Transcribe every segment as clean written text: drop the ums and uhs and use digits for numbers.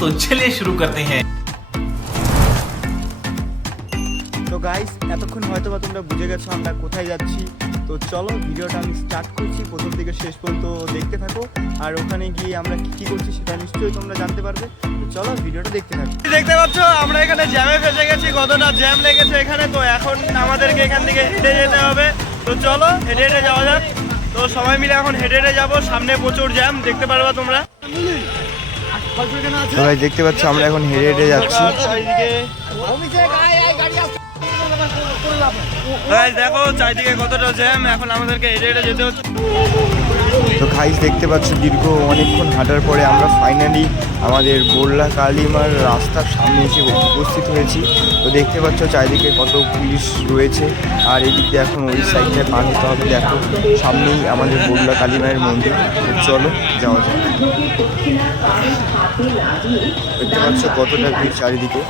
तो चलिए शुरू करते हैं। তো গাইস এতক্ষণ হয়তো বা তোমরা বুঝে গেছো আমরা কোথায় যাচ্ছি। তো চলো ভিডিওটা আমি স্টার্ট করছি, প্রথম থেকে শেষ পর্যন্ত দেখতে থাকো। আর ওখানে গিয়ে আমরা কি করছি সেটা নিশ্চয়ই তোমরা জানতে পারবে। তো চলো ভিডিওটা দেখতে থাকো। দেখতে পাচ্ছ আমরা এখানে জ্যামে ফেসে গেছি, কতটা জ্যাম লেগেছে এখানে। তো এখন আমাদেরকে এখান থেকে হেঁটে যেতে হবে। তো চলো হেঁটে হেঁটে যাওয়া যাক। তো সবাই মিলে এখন হেঁটে হেঁটে যাবো, সামনে প্রচুর জ্যাম দেখতে পারবা তোমরা। সবাই দেখতে পাচ্ছ আমরা এখন হেঁটে হেঁটে যাচ্ছি। দেখো চারিদিকে কতটা জ্যাম, এখন আমাদেরকে হেঁটে হেঁটে যেতে হচ্ছে। তো গাইস দেখতে পাচ্ছ দীর্ঘ অনেকক্ষণ হাঁটার পরে আমরা ফাইনালি আমাদের বোরলা কালিমার রাস্তার সামনে এসে উপস্থিত হয়েছি। তো দেখতে পাচ্ছ চারিদিকে কত পুলিশ রয়েছে, আর এদিক দিয়ে এখন ওই সাইডে পার হতে হবে। দেখো সামনেই আমাদের বোরলা কালিমায়ের মন্দির। তো চলো যাওয়া যাক। দেখতে পাচ্ছ কতটা ভিড় চারিদিকে,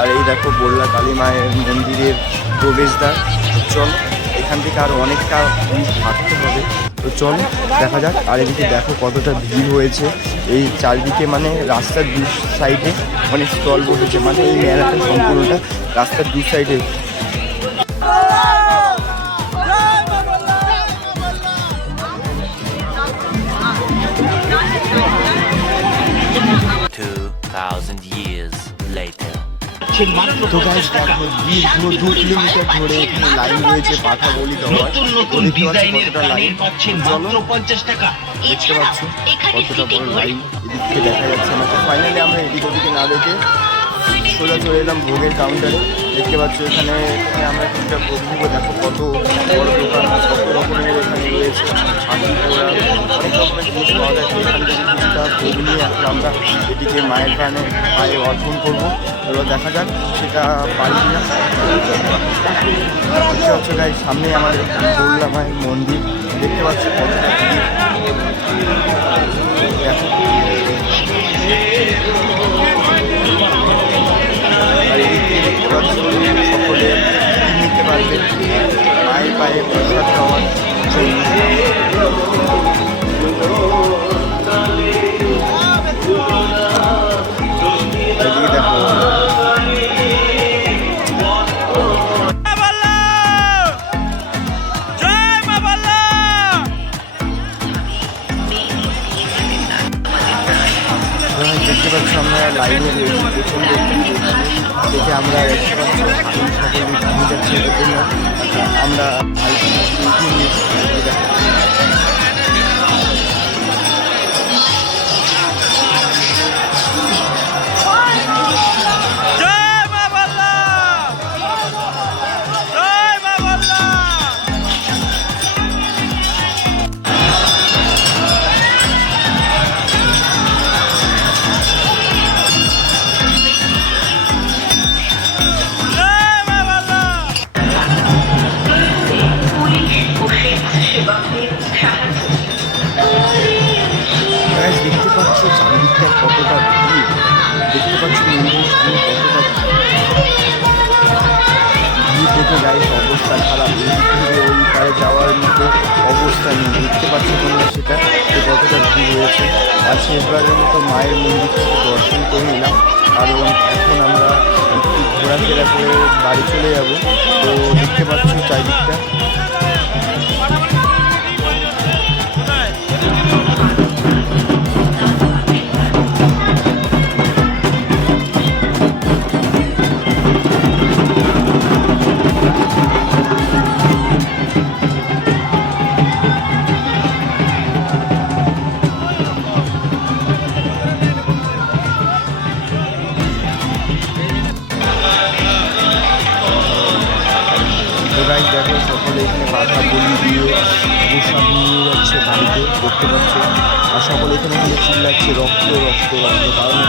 আর এই দেখো বোরলা কালিমায়ের মন্দিরের প্রবেশদ্বার। চলো এখান থেকে আরও অনেকটা হাঁটতে হবে। তো চলো দেখা যাক। আর এদিকে দেখো কতটা ভিড় হয়েছে এই চারিদিকে, মানে রাস্তার দু সাইডে অনেক স্টল বসেছে, মানে এই মেলাটা সম্পূর্ণটা রাস্তার দু সাইডে। তো গাইস দেখো দীর্ঘ 2 কিলোমিটার ধরে এখানে লাইন রয়েছে পাঠা বলি দেওয়ার। দেখতে পাচ্ছ কতটা লাইন, চলো দেখতে পাচ্ছ কতটা বড় লাইন, এদিক থেকে দেখা যাচ্ছে না। তো ফাইনালি আমরা এদিক ওদিকে না দেখে সোজা চলে এলাম ভোগের কাউন্টারে। দেখতে পাচ্ছ এখানে আমরা কিছুটা ভোগ নিব। দেখো কত বড় দোকান, কত রকমের এখানে রয়েছে হাঁড়ি পোড়া, অনেক রকমের জিনিস পাওয়া যায়। এখান থেকে কিছুটা ভোগ নিয়ে এখন আমরা এদিকে মায়ের প্রাণে পায়ে অর্পণ করবো। এবার দেখা যাক সেটা পারি কিনা। দেখতে পাচ্ছ গাই সামনে আমাদের বোরলা মায়ের মন্দির, দেখতে পাচ্ছ কতটা ভিড়। আর এদিক থেকে দেখতে পাচ্ছ সকলে নিতে পারবে মায়ের পায়ে প্রসাদ খাওয়ার জন্য। এদিকে দেখো দেখতে পাচ্ছ আমরা লাইনে রয়েছি, প্রচণ্ড দেখে আমরা দেখতে পাচ্ছি সকলে ঘুরে যাচ্ছে। এর জন্য আমরা এগিয়ে নিয়েছি। দেখতে পাচ্ছ চারিদিকটা কতটা ভিড়, দেখতে পাচ্ছ মন্দিরের সামনে কতটা ভিড় দেখে গাইস অবস্থা খারাপ। এই থেকে ওই পারে যাওয়ার মতো অবস্থা নেই, দেখতে পাচ্ছ তোমরা সেটা যে কতটা ভিড় হয়েছে। আর শেষবারের মতো মায়ের মন্দিরটাকে দর্শন করে নিলাম, কারণ এখন আমরা একটু ঘোরাফেরা করে বাড়ি চলে যাব। তো দেখতে পাচ্ছ চারিদিকটা। দেখো সকলে এখানে বাধা বলি দিয়ে প্রসাদ নিয়ে যাচ্ছে বাড়িতে, দেখতে পাচ্ছ। আর সকলে এখানে চিল্লাচ্ছে রক্ত রক্ত রক্ত, কারণ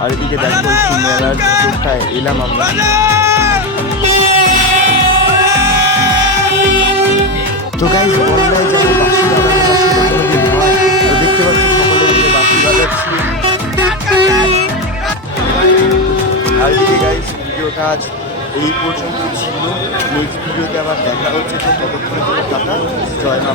আর এদিকে দেখো একটু মেলার ভিতরটায় এলাম আমরা। তো গাইস অনলাইনে যাবো বাঁশি বাজানো বা সেটা কোনোদিন হয়। তো দেখতে পাচ্ছি সকলে মিলে বাঁশি বাজাচ্ছি। আর এদিকে গাইস ভিডিওটা আজ এই পর্যন্ত ছিল। নেক্সট ভিডিওতে আবার দেখা হচ্ছে। তো ততক্ষণ টাটা, জয় মা।